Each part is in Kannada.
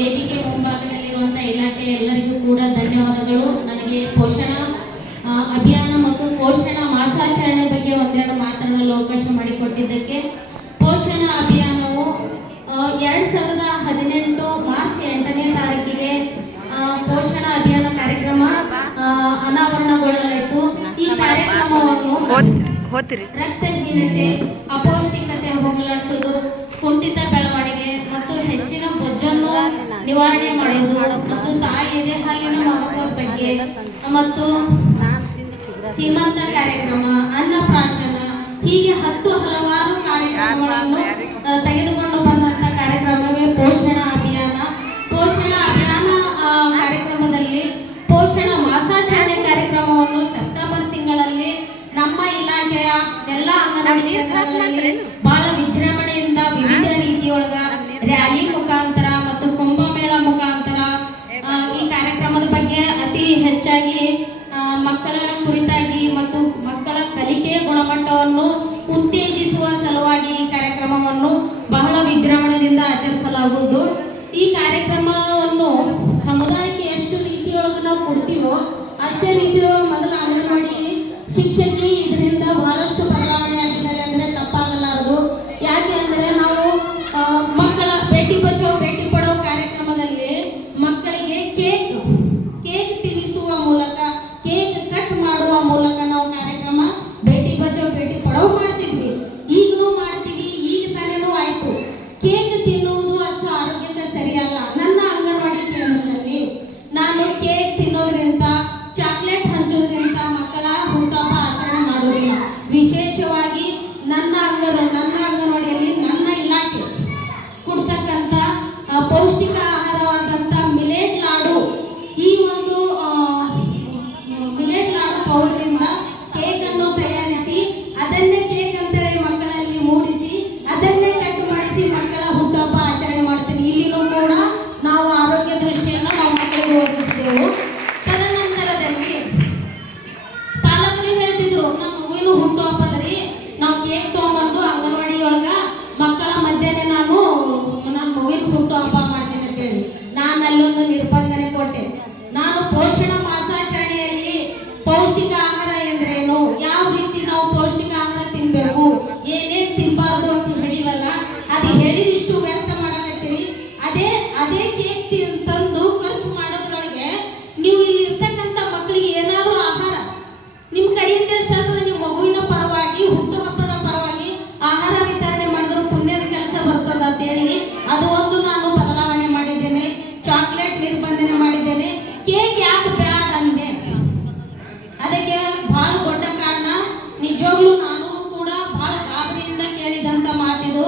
ವೇದಿಕೆ ಮುಂಭಾಗದಲ್ಲಿರುವಂತಹ ಇಲಾಖೆ ಎಲ್ಲರಿಗೂ ಕೂಡ ಧನ್ಯವಾದಗಳು. ನನಗೆ ಪೋಷಣ ಅಭಿಯಾನ ಮತ್ತು ಪೋಷಣ ಮಾಸಾಚರಣೆ ಬಗ್ಗೆ ಒಂದೆರಡು ಮಾತನಾಡಲು ಅವಕಾಶ ಮಾಡಿಕೊಟ್ಟಿದ್ದಕ್ಕೆ. ಪೋಷಣ ಅಭಿಯಾನವು ಎರಡ್ ಸಾವಿರದ ಹದಿನೆಂಟು ಮಾರ್ಚ್ ಎಂಟನೇ ತಾರೀಕಿಗೆ ಪೋಷಣ ಅಭಿಯಾನ ಕಾರ್ಯಕ್ರಮ ಅನಾವರಣಗೊಳ್ಳಲಾಯಿತು. ಈ ಕಾರ್ಯಕ್ರಮವನ್ನು ರಕ್ತಹೀನತೆ ಅಪೌಷ್ಟಿಕತೆ ಹೋಗಲಾಡಿಸೋದು ಕುಂಠಿತ ನಿವಾರಣೆ ಮಾಡುವುದು ಮತ್ತು ತಾಯಿ ಎದೆ ಹಾಲಿನ ಮಹತ್ವದ ಬಗ್ಗೆ. ಮತ್ತು ಸೀಮಂತ ಕಾರ್ಯಕ್ರಮ ಅನ್ನಪ್ರಾಶನ ಹೀಗೆ ಹತ್ತು ಹಲವಾರು ಕಾರ್ಯಕ್ರಮಗಳನ್ನು ತೆಗೆದುಕೊಂಡು ಬಂದಂತ ಕಾರ್ಯಕ್ರಮವೇ ಪೋಷಣ ಅಭಿಯಾನ. ಪೋಷಣ ಅಭಿಯಾನ ಕಾರ್ಯಕ್ರಮದಲ್ಲಿ ಪೋಷಣ ಮಾಸಾಚರಣೆ ಕಾರ್ಯಕ್ರಮವನ್ನು ಸೆಪ್ಟೆಂಬರ್ ತಿಂಗಳಲ್ಲಿ ನಮ್ಮ ಇಲಾಖೆಯ ಎಲ್ಲ ಅಂಗನವಾಡಿ ಕೇಂದ್ರಗಳಲ್ಲಿ ಗುಣಮಟ್ಟವನ್ನು ಉತ್ತೇಜಿಸುವ ಸಲುವಾಗಿ ಈ ಕಾರ್ಯಕ್ರಮವನ್ನು ಬಹಳ ವಿಜೃಂಭಣೆಯಿಂದ ಆಚರಿಸಲಾಗುವುದು. ಈ ಕಾರ್ಯಕ್ರಮವನ್ನು ಸಮುದಾಯಕ್ಕೆ ಎಷ್ಟು ರೀತಿಯೊಳಗೆ ನಾವು ಕೊಡ್ತೀವೋ ಅಷ್ಟೇ ರೀತಿಯೊಳಗೆ ಮೊದಲ ಅಂಗನವಾಡಿ ಶಿಕ್ಷಕಿ ಇದರಿಂದ ಬಹಳಷ್ಟು ಬದಲಾವಣೆ ಆಗಿದ್ದಾರೆ ಅಂದ್ರೆ ತಪ್ಪಾಗಲಾರದು. ಯಾಕೆ ಅಂದ್ರೆ ನಾವು ಮಕ್ಕಳ ಭೇಟಿ ಬಚಾವ್ ಭೇಟಿ ಪಡೋ ಕಾರ್ಯಕ್ರಮದಲ್ಲಿ ಮಕ್ಕಳಿಗೆ ಕೇಕ್ ಕೇಕ್ ಕೇಕ್ ಕೇಕ್ ತೊಗೊಂಬಂದು ಅಂಗನವಾಡಿ ಒಳಗ ಮಕ್ಕಳ ಮಧ್ಯೆ ನಾನು ನನ್ನ ಮಗುವಿನ ಹುಟ್ಟುಹಬ್ಬ ಮಾಡ್ತೀನಿ ಅಂತೇಳಿ. ನಾನು ಅಲ್ಲೊಂದು ನಿರ್ಬಂಧನೆ ಕೊಟ್ಟೆ. ನಾನು ಪೋಷಣ ಮಾಸಾಚರಣೆಯಲ್ಲಿ ಪೌಷ್ಟಿಕ ಆಹಾರ ಎಂದ್ರೇನು? ಯಾವ ರೀತಿ ನಾವು ಪೌಷ್ಟಿಕ ಆಹಾರ ತಿನ್ಬೇಕು? ಏನೇನ್ ತಿನ್ಬಾರ್ದು ಅಂತ ಹೇಳಿವಲ್ಲ, ಅದು ಹೇಳಿದಿಷ್ಟು ವ್ಯಕ್ತ ಮಾಡಕತ್ತೀರಿ. ಅದೇ ಅದೇ ಕೇಕ್ ತಂದು ಖರ್ಚು ಮಾಡೋದ್ರೊಳಗೆ ಅದಕ್ಕೆ ಬಹಳ ದೊಡ್ಡ ಕಾರಣ, ನಿಜವಾಗ್ಲೂ ನಾನು ಕೂಡ ಬಹಳ ಗಾಬರಿಯಿಂದ ಕೇಳಿದಂತ ಮಾತಿದು,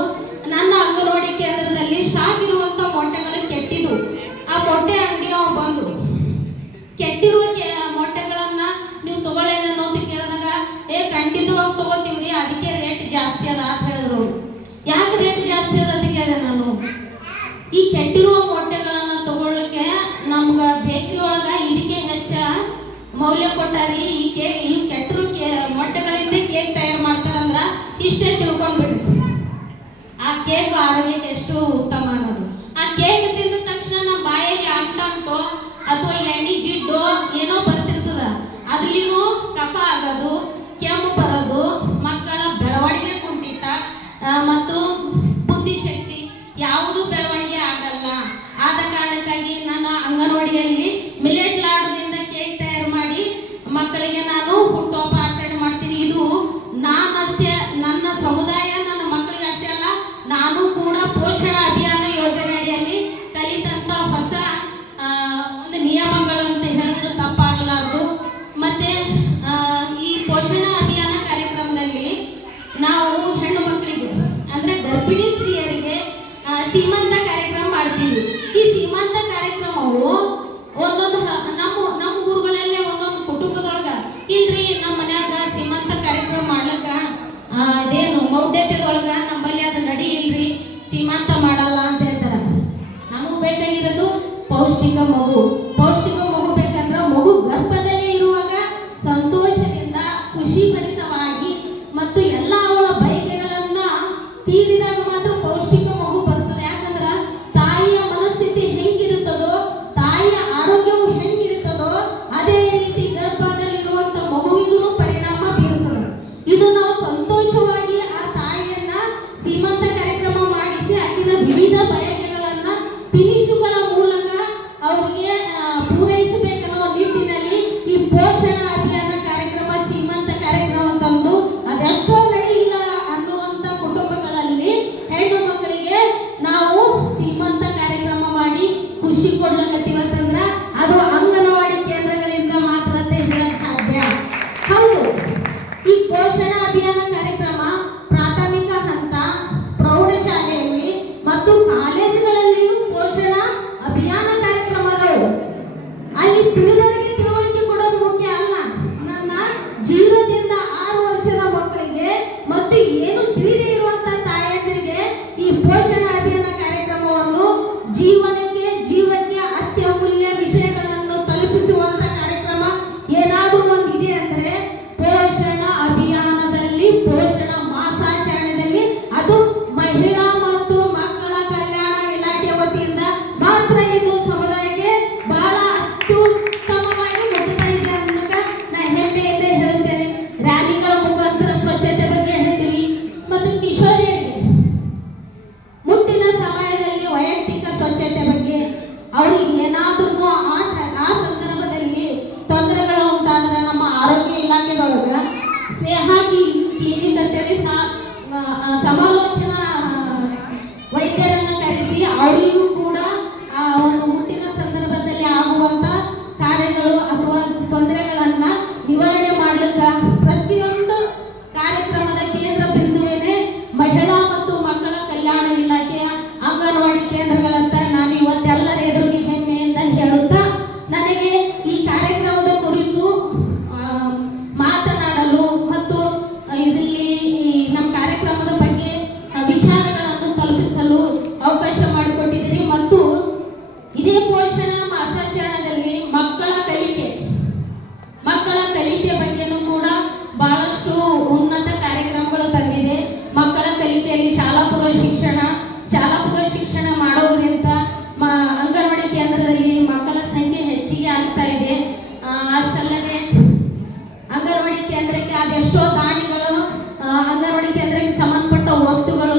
ನನ್ನ ಅಂಗನವಾಡಿ ಕೇಂದ್ರದಲ್ಲಿ ಸ್ಟಾಕ್ ಇರುವಂತ ಮೊಟ್ಟೆಗಳು ಕೆಟ್ಟಿದ್ದು. ಆ ಮೊಟ್ಟೆ ಅಂಗಡಿ ಅವ ಬಂದ್ರು. ಕೆಟ್ಟಿರುವ ಮೊಟ್ಟೆಗಳನ್ನು ನೀವು ತಗೊಳ್ಳೇನೋ ಅಂತ ಕೇಳಿದಾಗ, ಏ, ಖಂಡಿತವಾಗಿ ತಗೋತೀವ್ರಿ ಅದಕ್ಕೆ ರೇಟ್ ಜಾಸ್ತಿ ಅದ ಅಂತ ಹೇಳಿದ್ರು ಅವ್ರು. ಯಾಕೆ ರೇಟ್ ಜಾಸ್ತಿ ಅದ ಅಂತ ಕೇಳಿದೆ ನಾನು. ಈ ಕೆಟ್ಟಿರುವ ಮೊಟ್ಟೆಗಳನ್ನ ತಗೊಳ್ಳಕ್ಕೆ ನಮ್ಗ ಬೇಕರಿ ಒಳಗ ಇದಕ್ಕೆ ಹೆಚ್ಚ ಮೌಲ್ಯ ಕೊಟ್ಟಾರಿ, ಈ ಕೇಕ್, ಈ ಕೆಟ್ಟರು ಕೇ, ಮೊಟ್ಟೆಗಳಿಂದ ಕೇಕ್ ತಯಾರು ಮಾಡ್ತಾರಂದ್ರ ಇಷ್ಟೇ ತಿಳ್ಕೊಂಡ್ಬಿಡ್ರಿ. ಆ ಕೇಕ್ ಆರೋಗ್ಯಕ್ಕೆ ಎಷ್ಟು ಉತ್ತಮ ಅನ್ನೋದು. ಆ ಕೇಕ್ ತಿಂದ ತಕ್ಷಣ ನಮ್ಮ ಬಾಯಲ್ಲಿ ಅಂಟಂಟು ಅಥವಾ ಎಣ್ಣೆ ಜಿಡ್ಡು ಏನೋ ಬರ್ತಿರ್ತದ. ಅದ್ರಲ್ಲಿನೂ ಕಫ ಆಗೋದು ಕೆಮ್ಮು ಬರೋದು ಮಕ್ಕಳ ಬೆಳವಣಿಗೆ ಕುಂಠಿತ ಆ, ಮತ್ತು ಬುದ್ಧಿಶಕ್ತಿ ಯಾವುದು ಬೆಳವಣಿಗೆ ಆಗಲ್ಲ ಆದ ಕಾರಣಕ್ಕಾಗಿ ನನ್ನ ಅಂಗನವಾಡಿಯಲ್ಲಿ ಮಿಲೆಟ್ ಲಾಡದಿಂದ ಕೇಕ್ ತಯಾರು ಮಾಡಿ ಮಕ್ಕಳಿಗೆ ನಾನು ಹುಟ್ಟುಹಬ್ಬ ಆಚರಣೆ ಮಾಡ್ತೀನಿ ಇದು ನಾನಷ್ಟೇ ನನ್ನ ಸಮುದಾಯ, ನನ್ನ ಮಕ್ಕಳಿಗೆ ಅಷ್ಟೇ ಅಲ್ಲ, ನಾನು ಕೂಡ ಪೋಷಣ ಅಭಿಯಾನ ಯೋಜನೆ ಅಡಿಯಲ್ಲಿ ಕಲಿತಂತ ಹೊಸ ಒಂದು ನಿಯಮಗಳು ಅಂತ ಹೇಳಿದ್ರು ತಪ್ಪಾಗಲಾರದು. ಮತ್ತೆ ಈ ಪೋಷಣ ಅಭಿಯಾನ ಕಾರ್ಯಕ್ರಮದಲ್ಲಿ ನಾವು ಹೆಣ್ಣು ಮಕ್ಕಳಿಗೆ, ಅಂದ್ರೆ ಗರ್ಭಿಣಿ ಸ್ತ್ರೀಯರಿಗೆ ಸೀಮಂತ ಕಾರ್ಯಕ್ರಮ ಮಾಡ್ತೀವಿ. ಈ ಸೀಮಂತ ಕಾರ್ಯಕ್ರಮವು ಒಂದೊಂದು ನಮ್ಮ ನಮ್ಮ ಊರುಗಳಲ್ಲೇ ಒಂದೊಂದು ಕುಟುಂಬದೊಳಗ ಇಲ್ರಿ ನಮ್ಮ ಮನ್ಯಾಗ ಸೀಮಂತ ಕಾರ್ಯಕ್ರಮ ಮಾಡ್ಲಕ್ಕ ಆ, ಇದೇನು ಮೌಢ್ಯತೆದೊಳಗ ನಮ್ಮಲ್ಲಿ ಅದು ನಡಿ ಇಲ್ರಿ ಸೀಮಂತ ಮಾಡಲ್ಲ ಅಂತ ಹೇಳ್ತಾರ ನಮಗ್ ಬೇಕಾಗಿರೋದು ಪೌಷ್ಟಿಕ ಮಗು. ಶ್ರೀಮಂತ ಕಾರ್ಯಕ್ರಮ ಮಾಡಿಸಿ ಅಲ್ಲಿನ ವಿವಿಧ ಬಯಕೆಗಳನ್ನ ತಿನಿಸುಗಳ ಮೂಲಕ ಅವರಿಗೆ ಪೂರೈಸಬೇಕನ್ನೋ ನಿಟ್ಟಿನಲ್ಲಿ ಈ ಪೋಷಣ ಅಭಿಯಾನ ಕಾರ್ಯಕ್ರಮ ಶ್ರೀಮಂತ ಕಾರ್ಯಕ್ರಮ ತಂದು ಅದೆಷ್ಟೋ ನಡೆಯಿಲ್ಲ ಅನ್ನುವಂತ ಕುಟುಂಬಗಳಲ್ಲಿ ಹೆಣ್ಣು ಮಕ್ಕಳಿಗೆ ನಾವು ಶ್ರೀಮಂತ ಕಾರ್ಯಕ್ರಮ ಮಾಡಿ ಖುಷಿ ಕೊಡ್ಲಕತ್ತೀವತ್ತ ಅಭಿಯಾನ ಕಾರ್ಯಕ್ರಮವನ್ನು ಜೀವನಕ್ಕೆ, ಜೀವಕ್ಕೆ ಅತ್ಯಮೂಲ್ಯ ವಿಷಯಗಳನ್ನು ತಲುಪಿಸುವಂತ ಕಾರ್ಯಕ್ರಮ ಏನಾದರೂ ಒಂದು ಇದೆ ಅಂದ್ರೆ ಪೋಷಣ ಅಭಿಯಾನದಲ್ಲಿ, ಪೋಷಣ ಮಾಸಾಚರಣೆಯಲ್ಲಿ ಅದು ಮಹಿಳಾ ಮತ್ತು ಮಕ್ಕಳ ಕಲ್ಯಾಣ ಇಲಾಖೆ ವತಿಯಿಂದ ಮಾತ್ರ ಇದು ಅವ್ರಿಗೆ ಏನಾದ್ರೂ ಆ ಆ ಸಂದರ್ಭದಲ್ಲಿ ತೊಂದರೆಗಳು ಉಂಟಾದ್ರೆ ನಮ್ಮ ಆರೋಗ್ಯ ಇಲಾಖೆದೊಳಗ ಸ್ನೇಹಾಗಿ ಕ್ಲಿನಿಕ್ ಅಂತೇಳಿ ಸಮಾಲೋಚನಾ ವೈದ್ಯರನ್ನ ಕರೆಸಿ ಅವರಿಗೂ ಕೂಡ ಪೋಷಣ ಮಾಸಾಚರಣದಲ್ಲಿ ಮಕ್ಕಳ ಕಲಿಕೆ. ಮಕ್ಕಳ ಕಲಿಕೆ ಬಗ್ಗೆನೂ ಕೂಡ ಬಹಳಷ್ಟು ಉನ್ನತ ಕಾರ್ಯಕ್ರಮಗಳು ತಂದಿದೆ. ಮಕ್ಕಳ ಕಲಿಕೆಯಲ್ಲಿ ಶಾಲಾಪೂರ್ವ ಶಿಕ್ಷಣ ಶಾಲಾಪೂರ್ವ ಶಿಕ್ಷಣ ಮಾಡೋದ್ರಿಂದ ಅಂಗನವಾಡಿ ಕೇಂದ್ರದಲ್ಲಿ ಮಕ್ಕಳ ಸಂಖ್ಯೆ ಹೆಚ್ಚಿಗೆ ಆಗ್ತಾ ಇದೆ. ಅಷ್ಟಲ್ಲದೆ ಅಂಗನವಾಡಿ ಕೇಂದ್ರಕ್ಕೆ ಅದೆಷ್ಟೋ ದಾನಿಗಳು ಅಂಗನವಾಡಿ ಕೇಂದ್ರಕ್ಕೆ ಸಂಬಂಧಪಟ್ಟ ವಸ್ತುಗಳು